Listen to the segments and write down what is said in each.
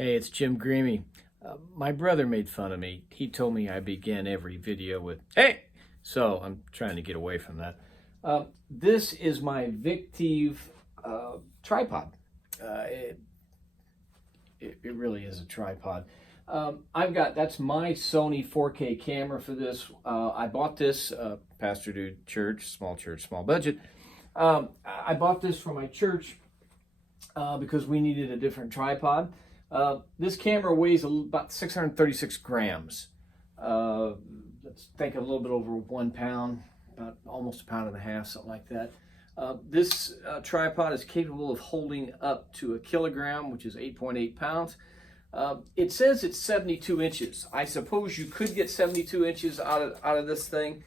Hey, it's Jim Greamy. My brother made fun of me. He told me I begin every video with, "Hey!" So I'm trying to get away from that. This is my Victiv tripod. It really is a tripod. That's my Sony 4K camera for this. I bought this, pastor to church, small budget. I bought this for my church because we needed a different tripod. This camera weighs about 636 grams. Let's think a little bit over 1 pound, about almost 1.5 pounds, something like that. This tripod is capable of holding up to 1 kilogram, which is 8.8 pounds. It says it's 72 inches. I suppose you could get 72 inches out of this thing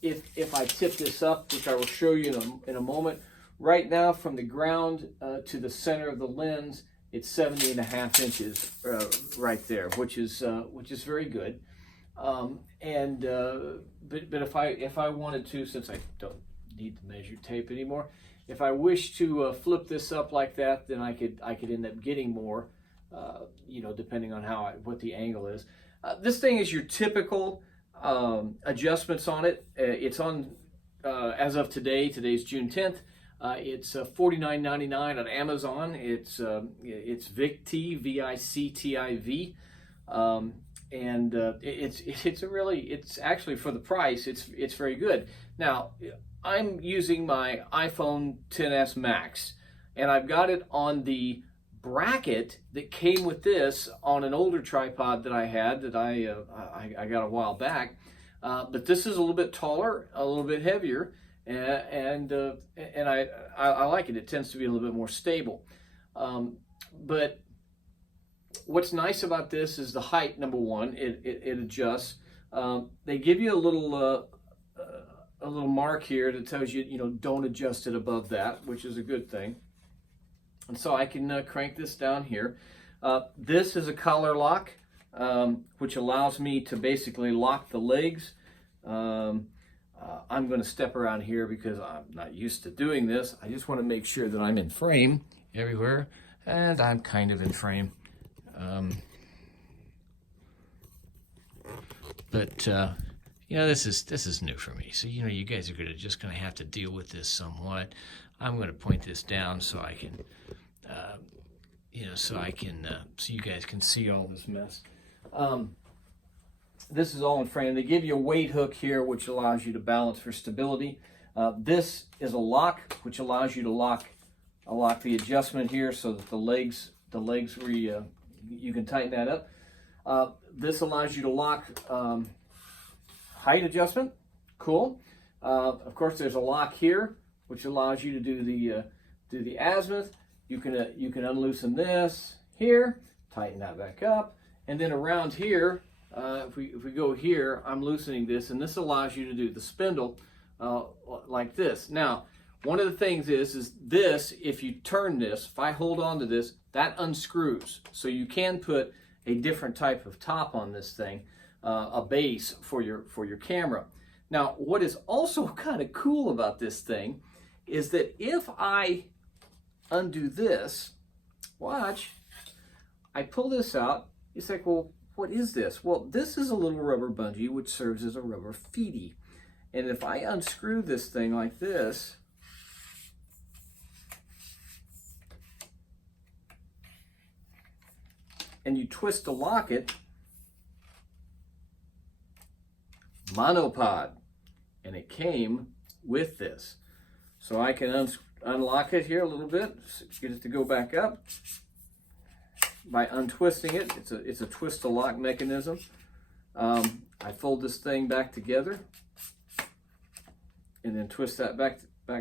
if I tip this up, which I will show you in a moment. Right now, from the ground to the center of the lens, it's 70.5 inches right there, which is very good. But if I wanted to, since I don't need to measure tape anymore, if I wish to flip this up like that, then I could end up getting more, depending on what the angle is. This thing is your typical adjustments on it. It's on as of today. Today's June 10th. It's $49.99 on Amazon. It's Victiv, Victiv, it's actually, for the price, it's very good. Now, I'm using my iPhone XS Max, and I've got it on the bracket that came with this on an older tripod that I had that I got a while back. But this is a little bit taller, a little bit heavier. And I like it. It tends to be a little bit more stable. But what's nice about this is the height. Number one, it adjusts. They give you a little mark here that tells you, don't adjust it above that, which is a good thing. And so I can crank this down here. This is a collar lock, which allows me to basically lock the legs. I'm going to step around here because I'm not used to doing this. I just want to make sure that I'm in frame everywhere, and I'm kind of in frame. This is new for me. So you guys are just going to have to deal with this somewhat. I'm going to point this down so I can, so you guys can see all this mess. This is all in frame. They give you a weight hook here, which allows you to balance for stability. This is a lock, which allows you to lock the adjustment here so that the legs where you can tighten that up. This allows you to lock height adjustment. Cool. Of course, there's a lock here, which allows you to do the azimuth. You can unloosen this here, tighten that back up, and then around here. If we go here, I'm loosening this, and this allows you to do the spindle like this. Now, one of the things is this, if you turn this, if I hold on to this, that unscrews. So you can put a different type of top on this thing, a base for your camera. Now, what is also kind of cool about this thing is that if I undo this, watch, I pull this out, it's like, well, what is this? Well, this is a little rubber bungee which serves as a rubber feetie. And if I unscrew this thing like this, and you twist to lock it, monopod. And it came with this. So I can unlock it here a little bit, get it to go back up. By untwisting it, it's a twist to lock mechanism. I fold this thing back together and then twist that back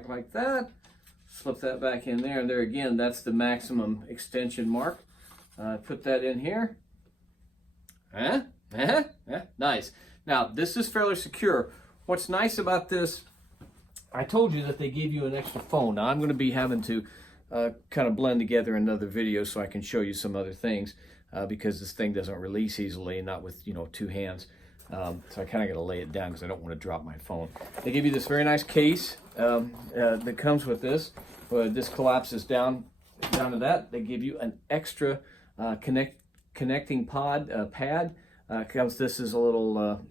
like that. Slip that back in there, and there again, that's the maximum extension mark. Put that in here. Nice. Now, this is fairly secure. What's nice about this, I told you that they give you an extra phone. Now, I'm going to be having to kind of blend together another video so I can show you some other things because this thing doesn't release easily, not with 2 hands. So I kind of got to lay it down because I don't want to drop my phone. They give you this very nice case that comes with this. This collapses down to that. They give you an extra connecting pad. Comes, this is a little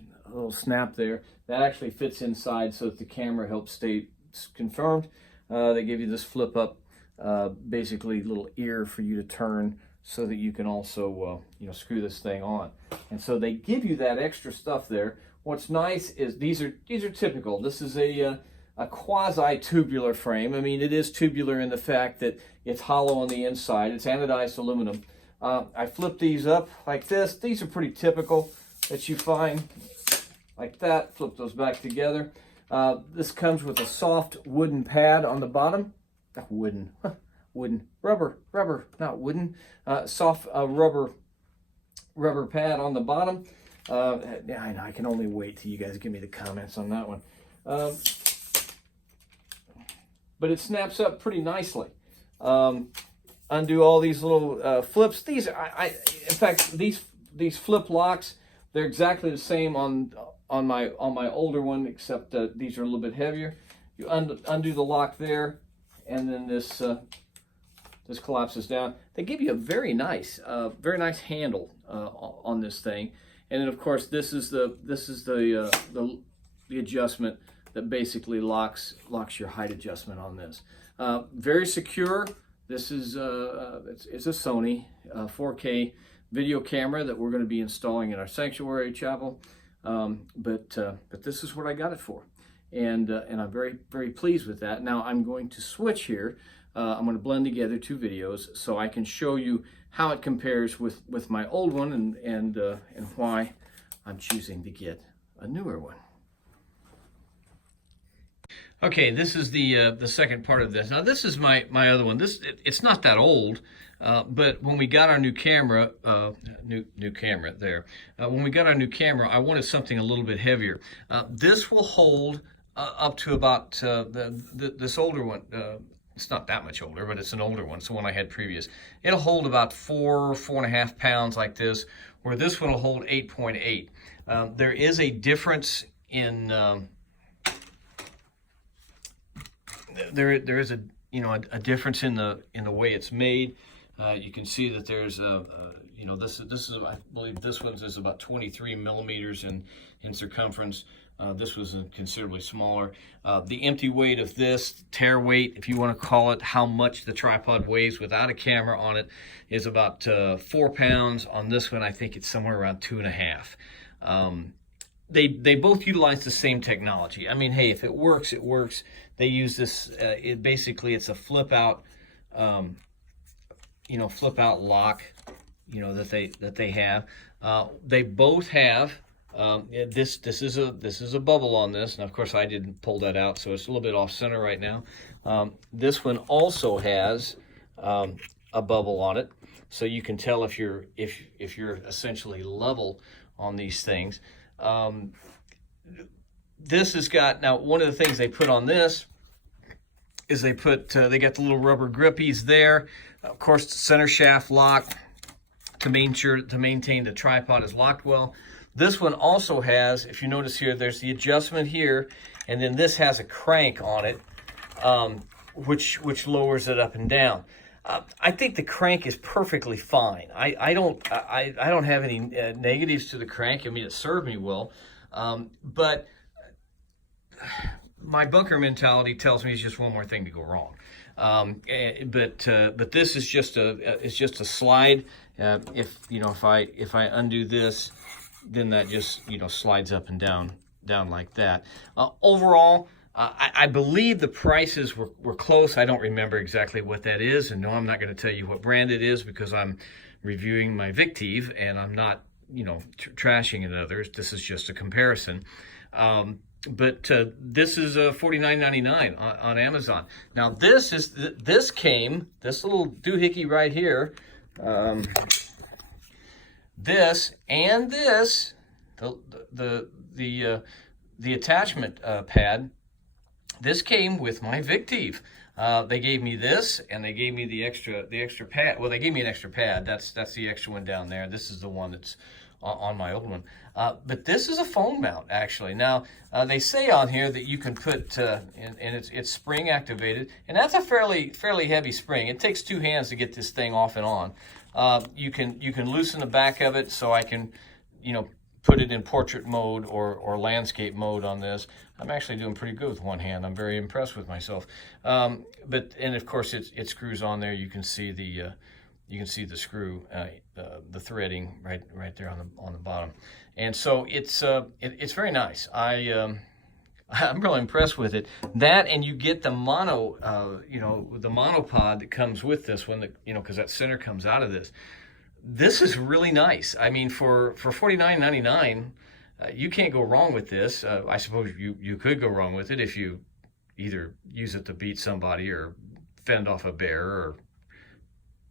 snap there that actually fits inside so that the camera helps stay confirmed. They give you this flip up, basically little ear for you to turn so that you can also screw this thing on. And so they give you that extra stuff there. What's nice is these are typical. This is a quasi tubular frame. I mean, it is tubular in the fact that it's hollow on the inside. It's anodized aluminum. I flip these up like this. These are pretty typical that you find like that. Flip those back together. This comes with a soft wooden pad on the bottom. Wooden, rubber, not wooden. Soft rubber pad on the bottom. I can only wait till you guys give me the comments on that one. But it snaps up pretty nicely. Undo all these little flips. These are, in fact, these flip locks, they're exactly the same on my older one, except these are a little bit heavier. You undo the lock there, and then this collapses down. They give you a very nice handle on this thing, and then of course this is the adjustment that basically locks your height adjustment on this. Very secure. This is it's a Sony 4K video camera that we're going to be installing in our sanctuary chapel. But this is what I got it for, and I'm very pleased with that. Now I'm going to switch here. I'm going to blend together two videos so I can show you how it compares with my old one and why I'm choosing to get a newer one. Okay, this is the second part of this. Now this is my other one. It's not that old, but when we got our new camera, new camera there. When we got our new camera, I wanted something a little bit heavier. This will hold up to about this older one. It's not that much older, but it's an older one. It's the one I had previous. It'll hold about 4.5 pounds like this, where this one will hold 8.8. There is a difference in. There is a difference in the way it's made. You can see that there's this is I believe this one is about 23 millimeters in circumference. This was considerably smaller. The empty weight of this, tear weight, if you want to call it, how much the tripod weighs without a camera on it, is about 4 pounds. On this one, I think it's somewhere around 2.5. They both utilize the same technology. I mean, hey, if it works, it works. They use this. Basically, it's a flip out lock. That they have. They both have. This is a bubble on this, and of course I didn't pull that out, so it's a little bit off center right now. This one also has a bubble on it, so you can tell if you're essentially level on these things. This has got, now one of the things they put on this is they got the little rubber grippies there. Of course, the center shaft lock to maintain the tripod is locked well. This one also has, if you notice here, there's the adjustment here, and then this has a crank on it, which lowers it up and down. I think the crank is perfectly fine. I don't have any negatives to the crank. I mean, it served me well, but my bunker mentality tells me it's just one more thing to go wrong. But this is just a slide. If I undo this, then that just slides up and down like that. Overall, I believe the prices were close. I don't remember exactly what that is, and no, I'm not going to tell you what brand it is because I'm reviewing my Victiv and I'm not trashing in others. This is just a comparison. But this is $49.99 on Amazon. Now this little doohickey right here, this and this, the attachment pad. This came with my Victiv. They gave me this, and they gave me the extra pad. Well, they gave me an extra pad. That's the extra one down there. This is the one that's on my old one. But this is a phone mount, actually. Now, they say on here that you can put, and it's spring activated, and that's a fairly heavy spring. It takes two hands to get this thing off and on. You can loosen the back of it so I can, put it in portrait mode or landscape mode on this. I'm actually doing pretty good with one hand. I'm very impressed with myself. And of course it screws on there. You can see the screw, the threading right there on the bottom. And so it's very nice. I'm really impressed with it. That, and you get the mono, the monopod that comes with this one, because that center comes out of this. This is really nice. I mean, for $49.99, you can't go wrong with this. I suppose you could go wrong with it if you either use it to beat somebody or fend off a bear or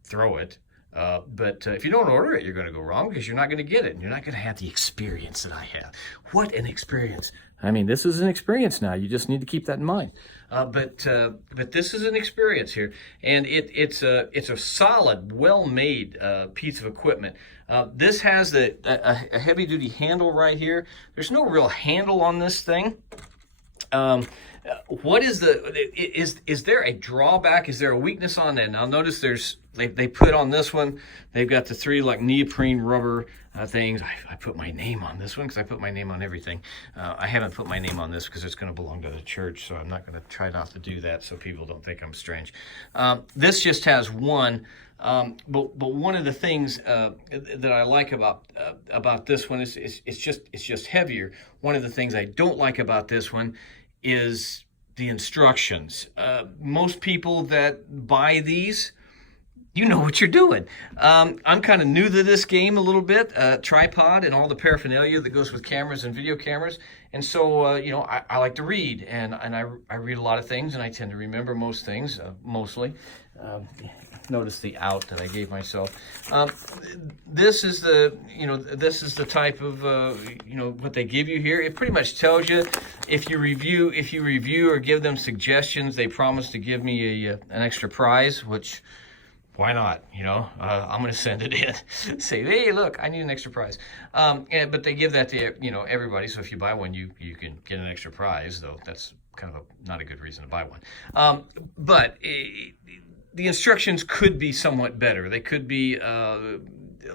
throw it. But if you don't order it, you're going to go wrong because you're not going to get it. And you're not going to have the experience that I have. What an experience. I mean, this is an experience now. You just need to keep that in mind. But this is an experience here. And it's a solid, well-made piece of equipment. This has a heavy-duty handle right here. There's no real handle on this thing. What is is there a drawback? Is there a weakness on that? Now notice they put on this one, they've got the 3 like neoprene rubber things. I put my name on this one because I put my name on everything. I haven't put my name on this because it's going to belong to the church, so I'm not going to try not to do that so people don't think I'm strange. This just has one. But one of the things that I like about this one is it's just heavier. One of the things I don't like about this one is the instructions. Most people that buy these, you know what you're doing. I'm kind of new to this game a little bit, tripod and all the paraphernalia that goes with cameras and video cameras. And so, I like to read, and I read a lot of things, and I tend to remember most things, mostly. Notice the out that I gave myself. This is the type of, what they give you here. It pretty much tells you if you review or give them suggestions, they promise to give me an extra prize, which, why not? I'm going to send it in. Say, hey, look, I need an extra prize. But they give that to, everybody. So if you buy one, you can get an extra prize, though that's kind of not a good reason to buy one. But the instructions could be somewhat better. They could be a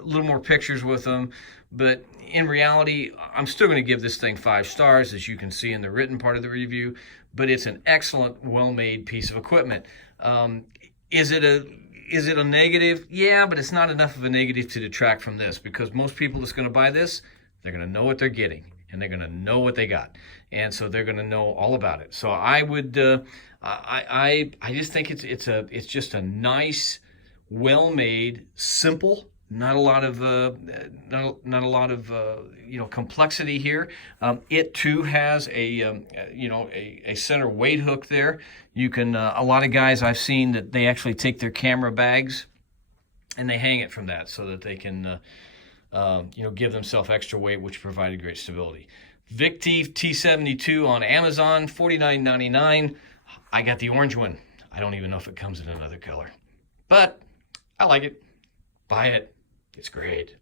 little more pictures with them. But in reality, I'm still going to give this thing 5 stars, as you can see in the written part of the review. But it's an excellent, well-made piece of equipment. Is it a negative? Yeah, but it's not enough of a negative to detract from this, because most people that's going to buy this, they're going to know what they're getting, and they're going to know what they got, and so they're going to know all about it. So I would, I just think it's just a nice, well-made, simple. Not a lot of complexity here. It too has a center weight hook there. You can a lot of guys I've seen that they actually take their camera bags and they hang it from that so that they can give themselves extra weight, which provided great stability. Victiv T72 on Amazon, $49.99. I got the orange one. I don't even know if it comes in another color, but I like it. Buy it. It's great.